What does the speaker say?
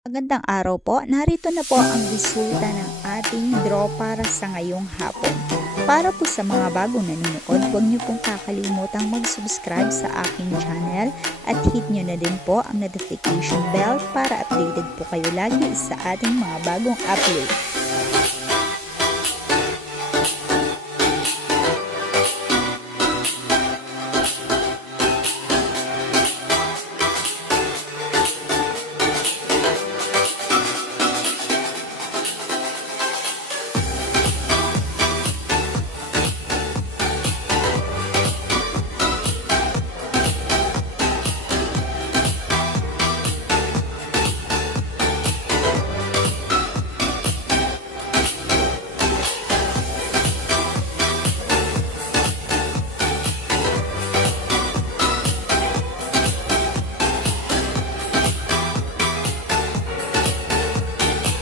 Magandang araw po. Narito na po ang resulta ng ating draw para sa ngayong hapon. Para po sa mga bagong nanonood, huwag niyo pong kakalimutang mag-subscribe sa aking channel at hit niyo na din po ang notification bell para updated po kayo lagi sa ating mga bagong upload.